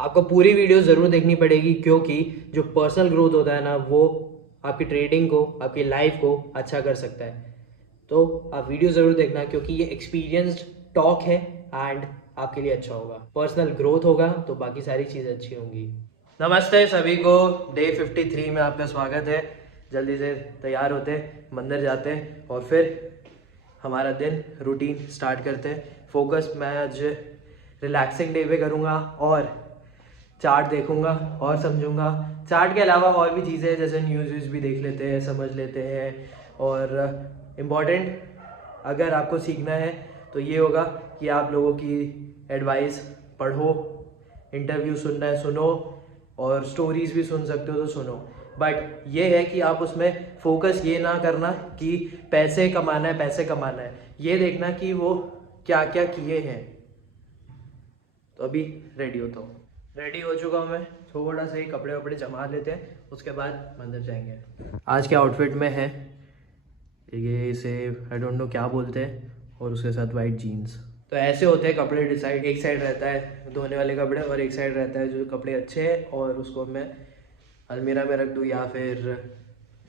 आपको पूरी वीडियो ज़रूर देखनी पड़ेगी, क्योंकि जो पर्सनल ग्रोथ होता है ना, वो आपकी ट्रेडिंग को, आपकी लाइफ को अच्छा कर सकता है। तो आप वीडियो ज़रूर देखना, क्योंकि ये एक्सपीरियंस्ड टॉक है एंड आपके लिए अच्छा होगा। पर्सनल ग्रोथ होगा तो बाकी सारी चीज़ें अच्छी होंगी। नमस्ते सभी को, डे 53 में आपका स्वागत है। जल्दी से तैयार होते हैं, मंदिर जाते हैं और फिर हमारा दिन रूटीन स्टार्ट करते हैं। फोकस मैं आज रिलैक्सिंग डे पे करूँगा और चार्ट देखूंगा और समझूंगा। चार्ट के अलावा और भी चीज़ें जैसे न्यूज़ व्यूज़ भी देख लेते हैं, समझ लेते हैं। और इम्पॉर्टेंट अगर आपको सीखना है तो ये होगा कि आप लोगों की एडवाइस पढ़ो, इंटरव्यू सुनना है सुनो, और स्टोरीज भी सुन सकते हो तो सुनो। बट ये है कि आप उसमें फोकस ये ना करना कि पैसे कमाना है पैसे कमाना है, ये देखना कि वो क्या क्या किए हैं। तो अभी रेडी होता हूँ, रेडी हो चुका हूँ मैं। थोड़ा सा ही कपड़े वपड़े जमा लेते हैं, उसके बाद मंदिर जाएंगे। आज के आउटफिट में है ये, इसे आई डोंट नो क्या बोलते हैं, और उसके साथ वाइट जीन्स। तो ऐसे होते हैं कपड़े डिसाइड। एक साइड रहता है धोने वाले कपड़े और एक साइड रहता है जो कपड़े अच्छे हैं, और उसको मैं अलमीरा में रख दूँ या फिर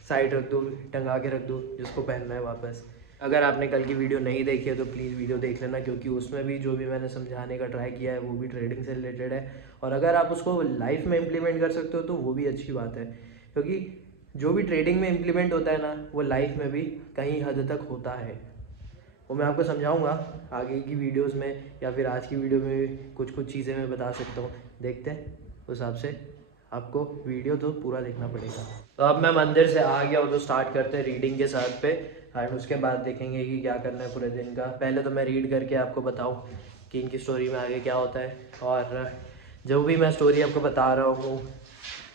साइड रख दूँ, टंगा के रख दूँ जिसको पहनना है वापस। अगर आपने कल की वीडियो नहीं देखी है तो प्लीज़ वीडियो देख लेना, क्योंकि उसमें भी जो भी मैंने समझाने का ट्राई किया है वो भी ट्रेडिंग से रिलेटेड है। और अगर आप उसको लाइफ में इम्प्लीमेंट कर सकते हो तो वो भी अच्छी बात है, क्योंकि जो भी ट्रेडिंग में इम्प्लीमेंट होता है ना, वो लाइफ में भी कहीं हद तक होता है। वो मैं आपको समझाऊंगा आगे की वीडियोस में, या फिर आज की वीडियो में भी कुछ कुछ चीज़ें मैं बता सकता हूँ। देखते हैं उस हिसाब से, आपको वीडियो तो पूरा देखना पड़ेगा। तो अब मैं मंदिर से आ गया हूँ, तो स्टार्ट करते हैं रीडिंग के साथ पे, एंड उसके बाद देखेंगे कि क्या करना है पूरे दिन का। पहले तो मैं रीड करके आपको बताऊँ कि इनकी स्टोरी में आगे क्या होता है, और जो भी मैं स्टोरी आपको बता रहा हूँ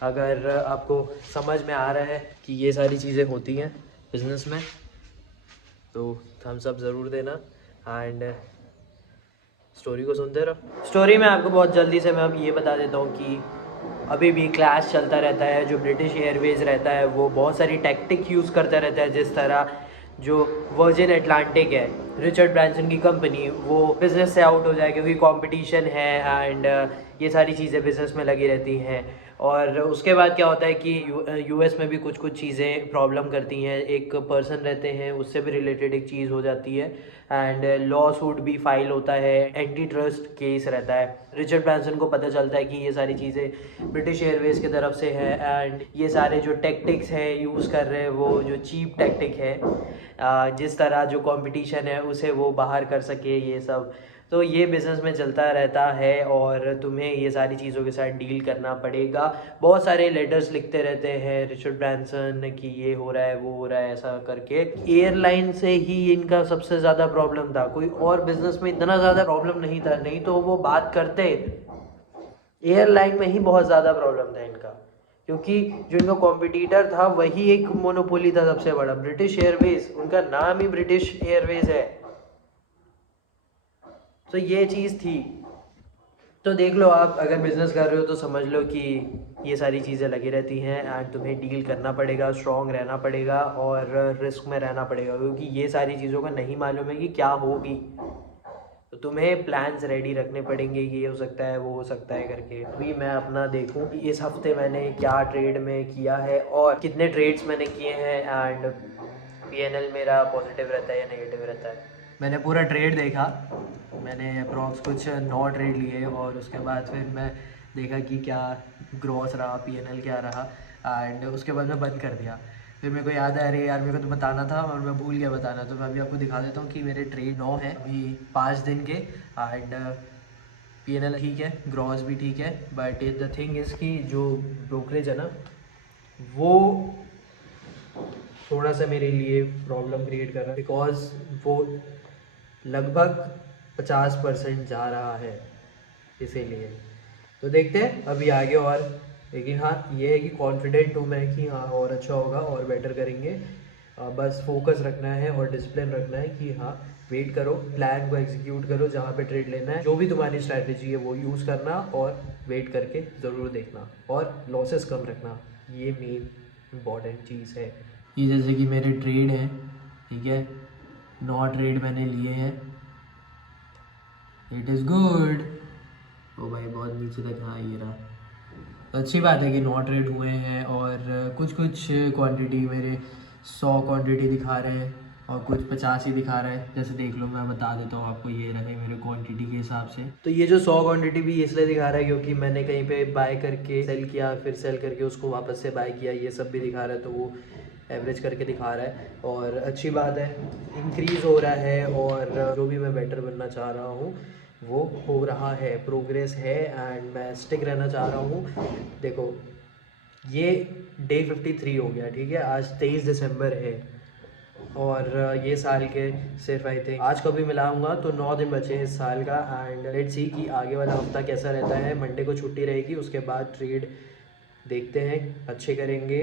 अगर आपको समझ में आ रहा है कि ये सारी चीज़ें होती हैं बिजनेस में तो थम्स अप ज़रूर देना, एंड स्टोरी को सुनते रहो। स्टोरी में आपको बहुत जल्दी से मैं अब ये बता देता हूँ कि अभी भी क्लैश चलता रहता है। जो ब्रिटिश एयरवेज़ रहता है वो बहुत सारी टैक्टिक यूज़ करता रहता है, जिस तरह जो वर्जिन अटलांटिक है, रिचर्ड ब्रांसन की कंपनी, वो बिज़नेस से आउट हो जाए क्योंकि कंपटीशन है, एंड ये सारी चीज़ें बिज़नेस में लगी रहती हैं। और उसके बाद क्या होता है कि यूएस में भी कुछ कुछ चीज़ें प्रॉब्लम करती हैं। एक पर्सन रहते हैं, उससे भी रिलेटेड एक चीज़ हो जाती है, एंड लॉ सूट भी फाइल होता है, एंटी ट्रस्ट केस रहता है। रिचर्ड ब्रांसन को पता चलता है कि ये सारी चीज़ें ब्रिटिश एयरवेज़ की तरफ से है, एंड ये सारे जो टैक्टिक्स हैं यूज़ कर रहे हैं वो जो चीप टैक्टिक है, जिस तरह जो कंपटीशन है उसे वो बाहर कर सके, ये सब। तो ये बिज़नेस में चलता रहता है और तुम्हें ये सारी चीज़ों के साथ डील करना पड़ेगा। बहुत सारे लेटर्स लिखते रहते हैं रिचर्ड ब्रांसन कि ये हो रहा है वो हो रहा है ऐसा करके। एयरलाइन से ही इनका सबसे ज़्यादा प्रॉब्लम था, कोई और बिज़नेस में इतना ज़्यादा प्रॉब्लम नहीं था, नहीं तो वो बात करते। एयरलाइन में ही बहुत ज़्यादा प्रॉब्लम था इनका, क्योंकि जो इनका कॉम्पिटिटर था वही एक मोनोपोली था सबसे बड़ा, ब्रिटिश एयरवेज। उनका नाम ही ब्रिटिश एयरवेज है, तो ये चीज़ थी। तो देख लो, आप अगर बिज़नेस कर रहे हो तो समझ लो कि ये सारी चीज़ें लगी रहती हैं, एंड तुम्हें डील करना पड़ेगा, स्ट्रॉन्ग रहना पड़ेगा और रिस्क में रहना पड़ेगा, क्योंकि ये सारी चीज़ों का नहीं मालूम है कि क्या होगी। तो तुम्हें प्लान्स रेडी रखने पड़ेंगे, ये हो सकता है वो हो सकता है करके। अभी मैं अपना देखूं कि इस हफ्ते मैंने क्या ट्रेड में किया है और कितने ट्रेड्स मैंने किए हैं, एंड पीएनएल मेरा पॉजिटिव रहता है या नेगेटिव रहता है। मैंने पूरा ट्रेड देखा, मैंने अप्रॉक्स कुछ 9 ट्रेड लिए, और उसके बाद फिर मैं देखा कि क्या ग्रॉस रहा, पीएनएल क्या रहा, एंड उसके बाद मैं बंद कर दिया। फिर मेरे को याद आया, अरे यार मेरे को तो बताना था और मैं भूल गया बताना। तो मैं अभी आपको दिखा देता हूँ कि मेरे ट्रेड 9 हैं अभी 5 दिन के, एंड पीएनएल ठीक है, ग्रॉस भी ठीक है, बट द थिंग इज़ कि जो ब्रोकरेज है ना, वो थोड़ा सा मेरे लिए प्रॉब्लम क्रिएट कर रहा है, बिकॉज वो लगभग 50% जा रहा है, इसीलिए। तो देखते हैं अभी आगे। और लेकिन हाँ, ये है कि कॉन्फिडेंट हूँ मैं कि हाँ और अच्छा होगा और बेटर करेंगे। बस फोकस रखना है और डिसिप्लिन रखना है कि हाँ, वेट करो, प्लान को एग्जीक्यूट करो, जहाँ पे ट्रेड लेना है जो भी तुम्हारी स्ट्रैटेजी है वो यूज़ करना, और वेट करके ज़रूर देखना, और लॉसेस कम रखना, ये मेन इम्पॉर्टेंट चीज़ है। ये जैसे कि मेरे ट्रेड हैं, ठीक है, 9 ट्रेड मैंने लिए हैं, इट इज़ गुड। ओ भाई बहुत नीचे तक, हाँ ये रहा। तो अच्छी बात है कि 9 ट्रेड हुए हैं और कुछ कुछ क्वांटिटी मेरे 100 क्वांटिटी दिखा रहे हैं और कुछ 50 ही दिखा रहा है। जैसे देख लो, मैं बता देता हूँ आपको, ये रहे मेरे क्वांटिटी के हिसाब से। तो ये जो 100 क्वांटिटी भी इसलिए दिखा रहा है क्योंकि मैंने कहीं पे बाय करके सेल किया, फिर सेल करके उसको वापस से बाय किया, ये सब भी दिखा रहा है। तो वो एवरेज करके दिखा रहा है और अच्छी बात है, इंक्रीज़ हो रहा है और जो भी मैं बेटर बनना चाह रहा हूँ वो हो रहा है, प्रोग्रेस है एंड मैं स्टिक रहना चाह रहा हूँ। देखो ये डे 53 हो गया, ठीक है, आज 23 दिसंबर है और ये साल के सिर्फ आई थिंक आज को भी मिलाऊंगा तो 9 दिन बचे हैं इस साल का। एंड लेट्स सी कि आगे वाला हफ्ता कैसा रहता है। मंडे को छुट्टी रहेगी, उसके बाद ट्रेड देखते हैं, अच्छे करेंगे,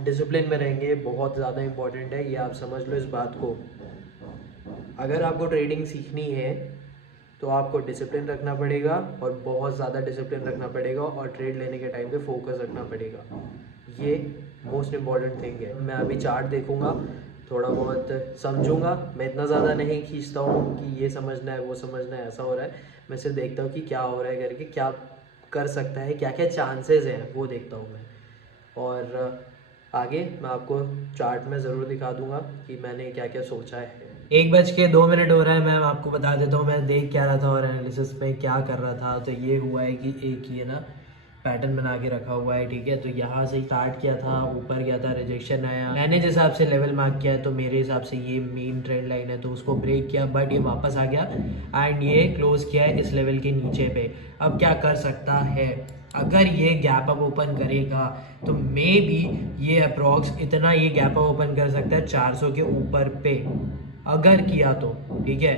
डिसिप्लिन में रहेंगे, बहुत ज़्यादा इंपॉर्टेंट है ये, आप समझ लो इस बात को। अगर आपको ट्रेडिंग सीखनी है तो आपको डिसिप्लिन रखना पड़ेगा और बहुत ज़्यादा डिसिप्लिन रखना पड़ेगा और ट्रेड लेने के टाइम पे फोकस रखना पड़ेगा, ये मोस्ट इम्पॉर्टेंट थिंग है। मैं अभी चार्ट देखूंगा, थोड़ा बहुत समझूंगा, मैं इतना ज़्यादा नहीं खींचता हूँ कि ये समझना है वो समझना है ऐसा हो रहा है, मैं सिर्फ देखता हूँ कि क्या हो रहा है करके, क्या कर सकता है, क्या क्या चांसेस हैं वो देखता हूँ मैं। और आगे मैं आपको चार्ट में ज़रूर दिखा दूंगा कि मैंने क्या क्या सोचा है। 1:02 हो रहा है, मैं आपको बता देता हूँ मैं देख क्या रहा था और एनालिसिस में क्या कर रहा था। तो ये हुआ है कि एक ये ना पैटर्न बना के रखा हुआ है, ठीक है। तो यहाँ से स्टार्ट किया था, ऊपर गया था, रिजेक्शन आया, मैंने जिस हिसाब से लेवल मार्क किया है तो मेरे हिसाब से ये मेन ट्रेंड लाइन है, तो उसको ब्रेक किया बट ये वापस आ गया एंड ये क्लोज किया है इस लेवल के नीचे पे। अब क्या कर सकता है, अगर ये गैप अप ओपन करेगा तो मे बी ये अप्रॉक्स इतना ये गैप अप ओपन कर सकता है 400 के ऊपर पे, अगर किया तो, ठीक है।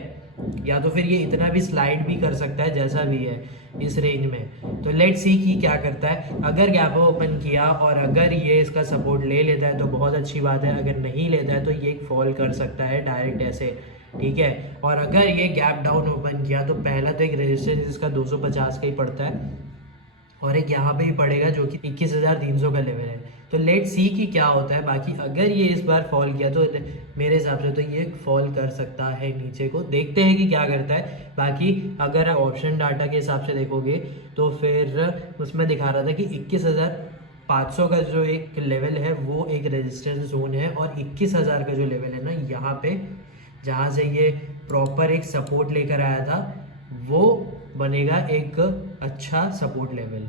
या तो फिर ये इतना भी स्लाइड भी कर सकता है जैसा भी है इस रेंज में। तो लेट्स सी कि क्या करता है। अगर गैप अप ओपन किया और अगर ये इसका सपोर्ट ले लेता है तो बहुत अच्छी बात है, अगर नहीं लेता है तो ये फॉल कर सकता है डायरेक्ट ऐसे, ठीक है। और अगर ये गैप डाउन ओपन किया तो पहला तो एक रेजिस्टेंस इसका 250 का ही पड़ता है और एक यहाँ पे भी पड़ेगा जो कि 21,300 का लेवल है। तो लेट सी कि क्या होता है। बाकी अगर ये इस बार फॉल किया तो मेरे हिसाब से तो ये फॉल कर सकता है नीचे को, देखते हैं कि क्या करता है। बाकी अगर आप ऑप्शन डाटा के हिसाब से देखोगे तो फिर उसमें दिखा रहा था कि 21,500 का जो एक लेवल है वो एक रेजिस्टेंस जोन है और 21,000 का जो लेवल है ना यहाँ पे, जहाँ से ये प्रॉपर एक सपोर्ट लेकर आया था, वो बनेगा एक अच्छा सपोर्ट लेवल।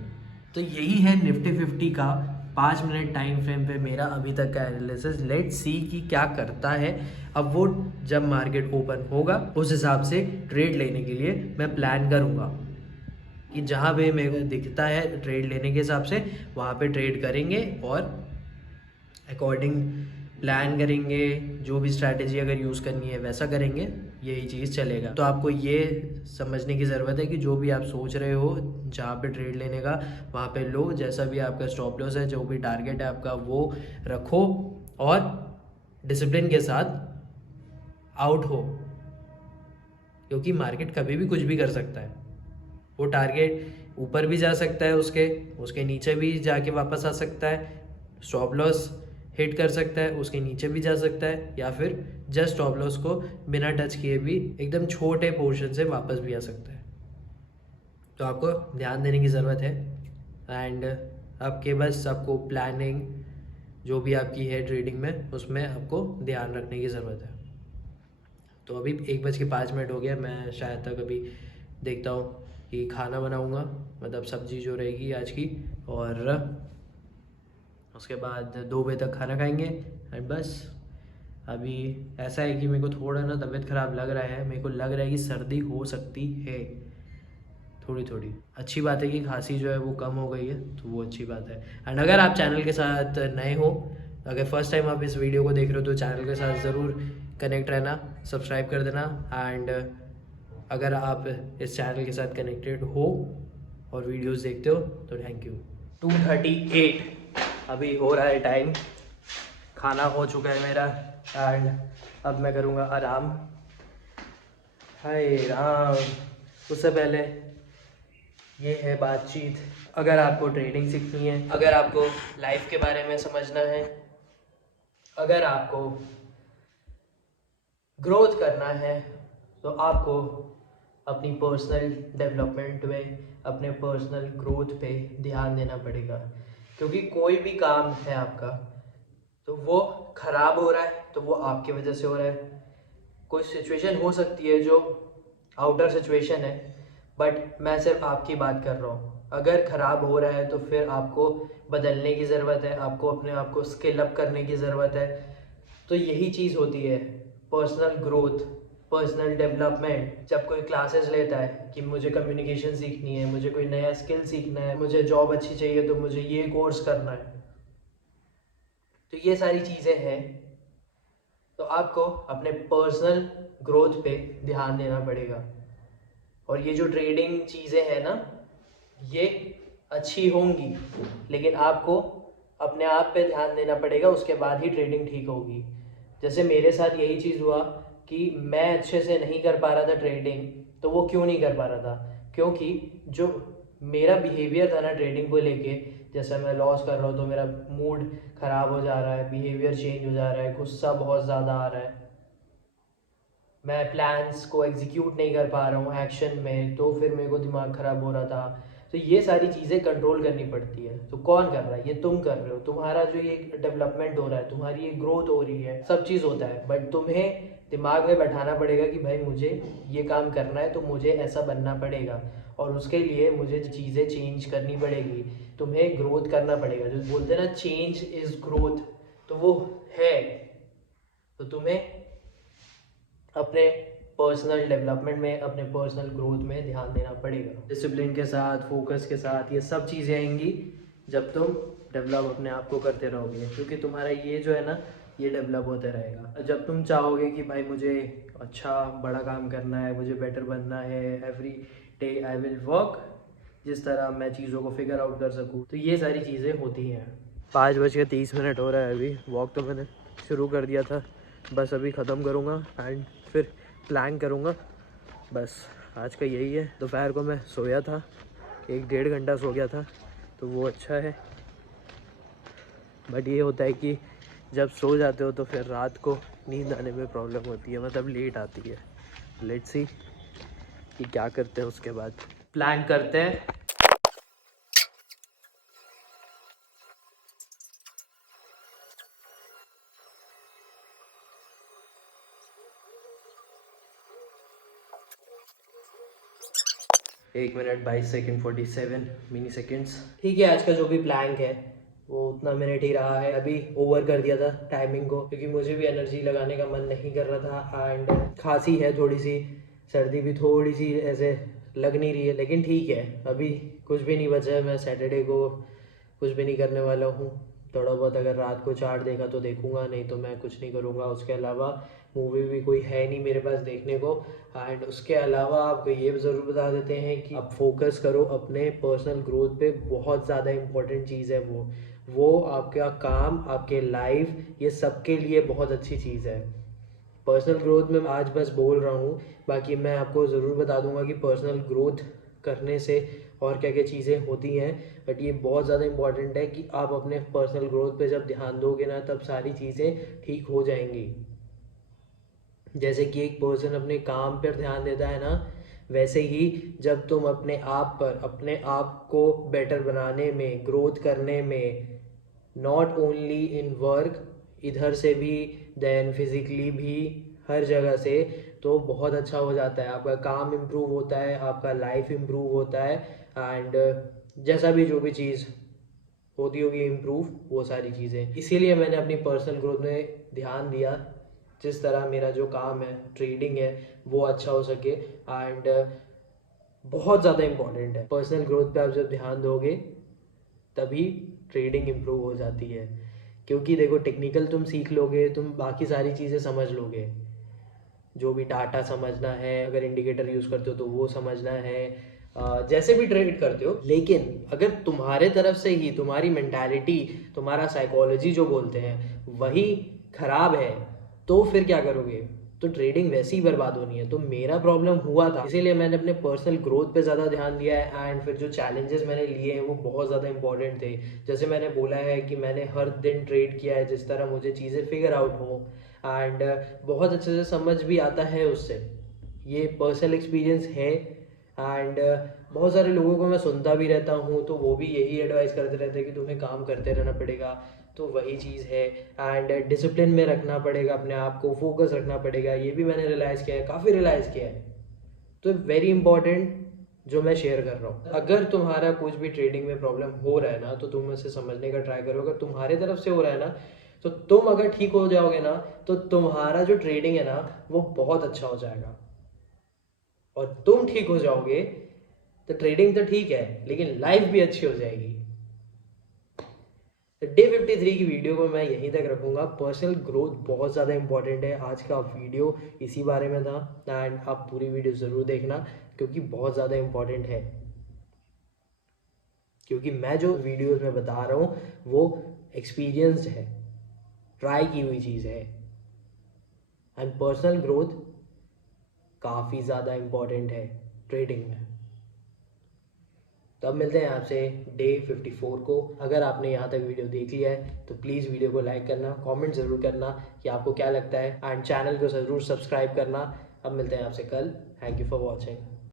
तो यही है निफ्टी 50 का 5 मिनट टाइम फ्रेम पे मेरा अभी तक का एनालिसिस। लेट्स सी कि क्या करता है। अब वो जब मार्केट ओपन होगा उस हिसाब से ट्रेड लेने के लिए मैं प्लान करूँगा कि जहाँ पे मेरे को दिखता है ट्रेड लेने के हिसाब से वहाँ पे ट्रेड करेंगे और अकॉर्डिंग प्लान करेंगे, जो भी स्ट्रैटेजी अगर यूज़ करनी है वैसा करेंगे, यही चीज़ चलेगा। तो आपको ये समझने की ज़रूरत है कि जो भी आप सोच रहे हो जहाँ पे ट्रेड लेने का वहाँ पे लो, जैसा भी आपका स्टॉप लॉस है, जो भी टारगेट है आपका वो रखो और डिसिप्लिन के साथ आउट हो, क्योंकि मार्केट कभी भी कुछ भी कर सकता है। वो टारगेट ऊपर भी जा सकता है, उसके नीचे भी जाके वापस आ सकता है, स्टॉप लॉस हिट कर सकता है, उसके नीचे भी जा सकता है, या फिर जस्ट स्टॉप लॉस को बिना टच किए भी एकदम छोटे पोर्शन से वापस भी आ सकता है। तो आपको ध्यान देने की ज़रूरत है एंड आपको प्लानिंग जो भी आपकी है ट्रेडिंग में उसमें आपको ध्यान रखने की ज़रूरत है। तो अभी 1:05 हो गया, मैं शायद तक अभी देखता हूँ कि खाना बनाऊँगा, मतलब सब्जी जो रहेगी आज की, और उसके बाद 2 बजे तक खाना खाएंगे एंड बस। अभी ऐसा है कि मेरे को थोड़ा ना तबीयत ख़राब लग रहा है, मेरे को लग रहा है कि सर्दी हो सकती है थोड़ी थोड़ी। अच्छी बात है कि खांसी जो है वो कम हो गई है, तो वो अच्छी बात है। एंड अगर आप चैनल के साथ नए हो, अगर फर्स्ट टाइम आप इस वीडियो को देख रहे हो तो चैनल के साथ ज़रूर कनेक्ट रहना, सब्सक्राइब कर देना। एंड अगर आप इस चैनल के साथ कनेक्टेड हो और वीडियोस देखते हो तो थैंक यू। 2:38 अभी हो रहा है टाइम, खाना हो चुका है मेरा एंड अब मैं करूँगा आराम। हाय राम, उससे पहले ये है बातचीत। अगर आपको ट्रेडिंग सीखनी है, अगर आपको लाइफ के बारे में समझना है, अगर आपको ग्रोथ करना है, तो आपको अपनी पर्सनल डेवलपमेंट में अपने पर्सनल ग्रोथ पे ध्यान देना पड़ेगा, क्योंकि कोई भी काम है आपका तो वो ख़राब हो रहा है तो वो आपकी वजह से हो रहा है। कोई सिचुएशन हो सकती है जो आउटर सिचुएशन है, बट मैं सिर्फ आपकी बात कर रहा हूँ। अगर ख़राब हो रहा है तो फिर आपको बदलने की ज़रूरत है, आपको अपने आप को स्किल अप करने की ज़रूरत है। तो यही चीज़ होती है पर्सनल ग्रोथ, पर्सनल डेवलपमेंट। जब कोई क्लासेस लेता है कि मुझे कम्युनिकेशन सीखनी है, मुझे कोई नया स्किल सीखना है, मुझे जॉब अच्छी चाहिए तो मुझे ये कोर्स करना है, तो ये सारी चीज़ें हैं। तो आपको अपने पर्सनल ग्रोथ पे ध्यान देना पड़ेगा। और ये जो ट्रेडिंग चीज़ें हैं ना, ये अच्छी होंगी, लेकिन आपको अपने आप पे ध्यान देना पड़ेगा, उसके बाद ही ट्रेडिंग ठीक होगी। जैसे मेरे साथ यही चीज़ हुआ कि मैं अच्छे से नहीं कर पा रहा था ट्रेडिंग। तो वो क्यों नहीं कर पा रहा था? क्योंकि जो मेरा बिहेवियर था ना ट्रेडिंग को लेके, जैसे मैं लॉस कर रहा हूँ तो मेरा मूड ख़राब हो जा रहा है, बिहेवियर चेंज हो जा रहा है, गुस्सा बहुत ज़्यादा आ रहा है, मैं प्लान्स को एग्जीक्यूट नहीं कर पा रहा हूँ एक्शन में, तो फिर मेरे को दिमाग ख़राब हो रहा था। तो ये सारी चीज़ें कंट्रोल करनी पड़ती है। तो कौन कर रहा है? ये तुम कर रहे हो। तुम्हारा जो ये डेवलपमेंट हो रहा है, तुम्हारी ये ग्रोथ हो रही है, सब चीज़ होता है, बट तुम्हें दिमाग में बैठाना पड़ेगा कि भाई मुझे ये काम करना है तो मुझे ऐसा बनना पड़ेगा, और उसके लिए मुझे चीज़ें चेंज करनी पड़ेगी, तुम्हें ग्रोथ करना पड़ेगा। जो बोलते हैं ना, चेंज इज़ ग्रोथ, तो वो है। तो तुम्हें अपने पर्सनल डेवलपमेंट में, अपने पर्सनल ग्रोथ में ध्यान देना पड़ेगा। डिसिप्लिन के साथ, फोकस के साथ, ये सब चीज़ें आएंगी जब तुम डेवलप अपने आप को करते रहोगे, क्योंकि तुम्हारा ये जो है ना, ये डेवलप होता रहेगा। जब तुम चाहोगे कि भाई मुझे अच्छा बड़ा काम करना है, मुझे बेटर बनना है, every day I will work, जिस तरह मैं चीज़ों को फिगर आउट कर सकूँ, तो ये सारी चीज़ें होती हैं। 5:30 हो रहा है अभी। वॉक तो मैंने शुरू कर दिया था, बस अभी ख़त्म करूँगा एंड फिर प्लान करूँगा। बस आज का यही है। दोपहर को मैं सोया था, 1-1.5 घंटा सो गया था, तो वो अच्छा है। बट ये होता है कि जब सो जाते हो तो फिर रात को नींद आने में प्रॉब्लम होती है, मतलब लेट आती है। लेट्स सी कि क्या करते हैं, उसके बाद प्लान करते हैं। 1 मिनट 22 सेकेंड 47 मिनी सेकेंड्स। ठीक है, आज का जो भी प्लान है वो उतना मिनट ही रहा है। अभी ओवर कर दिया था टाइमिंग को, क्योंकि मुझे भी एनर्जी लगाने का मन नहीं कर रहा था, एंड खांसी है थोड़ी सी, सर्दी भी थोड़ी सी ऐसे लग नहीं रही है, लेकिन ठीक है, अभी कुछ भी नहीं बचा है। मैं सैटरडे को कुछ भी नहीं करने वाला हूँ। थोड़ा बहुत अगर रात को चार्ट देखा तो देखूंगा, नहीं तो मैं कुछ नहीं करूँगा। उसके अलावा मूवी भी कोई है नहीं मेरे पास देखने को। एंड उसके अलावा आपको ये ज़रूर बता देते हैं कि आप फोकस करो अपने पर्सनल ग्रोथ पे। बहुत ज़्यादा इम्पोर्टेंट चीज़ है वो आपका काम, आपके लाइफ, ये सबके लिए बहुत अच्छी चीज़ है। पर्सनल ग्रोथ में आज बस बोल रहा हूँ, बाकी मैं आपको ज़रूर बता दूंगा कि पर्सनल ग्रोथ करने से और क्या क्या चीज़ें होती हैं। बट ये बहुत ज़्यादा इम्पॉर्टेंट है कि आप अपने पर्सनल ग्रोथ पे जब ध्यान दोगे ना, तब सारी चीज़ें ठीक हो जाएंगी। जैसे कि एक पर्सन अपने काम पर ध्यान देता है ना, वैसे ही जब तुम अपने आप पर, अपने आप को बेटर बनाने में, ग्रोथ करने में, नॉट ओनली इन वर्क, इधर से भी, देन फिजिकली भी, हर जगह से, तो बहुत अच्छा हो जाता है। आपका काम इम्प्रूव होता है, आपका लाइफ इम्प्रूव होता है, एंड जैसा भी जो भी चीज़ होती होगी इम्प्रूव, वो सारी चीज़ें। इसीलिए मैंने अपनी पर्सनल ग्रोथ में ध्यान दिया, जिस तरह मेरा जो काम है, ट्रेडिंग है, वो अच्छा हो सके। एंड बहुत ज़्यादा इम्पॉर्टेंट है, पर्सनल ग्रोथ पे आप जब ध्यान दोगे तभी ट्रेडिंग इम्प्रूव हो जाती है। क्योंकि देखो, टेक्निकल तुम सीख लोगे, तुम बाकी सारी चीज़ें समझ लोगे, जो भी डाटा समझना है, अगर इंडिकेटर यूज़ करते हो तो वो समझना है, जैसे भी ट्रेड करते हो। लेकिन अगर तुम्हारे तरफ से ही तुम्हारी मेंटालिटी, तुम्हारा साइकोलॉजी जो बोलते हैं, वही खराब है, तो फिर क्या करोगे? तो ट्रेडिंग वैसे ही बर्बाद होनी है। तो मेरा प्रॉब्लम हुआ था, इसीलिए मैंने अपने पर्सनल ग्रोथ पे ज़्यादा ध्यान दिया है। एंड फिर जो चैलेंजेस मैंने लिए हैं वो बहुत ज़्यादा इंपॉर्टेंट थे। जैसे मैंने बोला है कि मैंने हर दिन ट्रेड किया है, जिस तरह मुझे चीज़ें फिगर आउट हो, एंड बहुत अच्छे से समझ भी आता है उससे। ये पर्सनल एक्सपीरियंस है। एंड बहुत सारे लोगों को मैं सुनता भी रहता हूँ, तो वो भी यही एडवाइस करते रहते हैं कि तुम्हें काम करते रहना पड़ेगा। तो वही चीज़ है, एंड डिसिप्लिन में रखना पड़ेगा अपने आप को, फोकस रखना पड़ेगा। ये भी मैंने रियलाइज़ किया है, काफ़ी रियलाइज़ किया है। तो वेरी इंपॉर्टेंट जो मैं शेयर कर रहा हूँ, अगर तुम्हारा कुछ भी ट्रेडिंग में प्रॉब्लम हो रहा है ना, तो तुम उसे समझने का ट्राई करो। अगर तुम्हारे तरफ से हो रहा है ना, तो तुम अगर ठीक हो जाओगे ना, तो तुम्हारा जो ट्रेडिंग है ना वो बहुत अच्छा हो जाएगा। और तुम ठीक हो जाओगे तो ट्रेडिंग तो ठीक है, लेकिन लाइफ भी अच्छी हो जाएगी। डे 53 की वीडियो को मैं यहीं तक रखूंगा। पर्सनल ग्रोथ बहुत ज़्यादा इंपॉर्टेंट है, आज का वीडियो इसी बारे में था। एंड आप पूरी वीडियो ज़रूर देखना, क्योंकि बहुत ज़्यादा इंपॉर्टेंट है। क्योंकि मैं जो वीडियोस में बता रहा हूँ वो एक्सपीरियंस्ड है, ट्राई की हुई चीज़ है। एंड पर्सनल ग्रोथ काफ़ी ज़्यादा इंपॉर्टेंट है ट्रेडिंग में। तो अब मिलते हैं आपसे डे 54 को। अगर आपने यहाँ तक वीडियो देख लिया है तो प्लीज़ वीडियो को लाइक करना, कमेंट ज़रूर करना कि आपको क्या लगता है, एंड चैनल को ज़रूर सब्सक्राइब करना। अब मिलते हैं आपसे कल। Thank you for watching.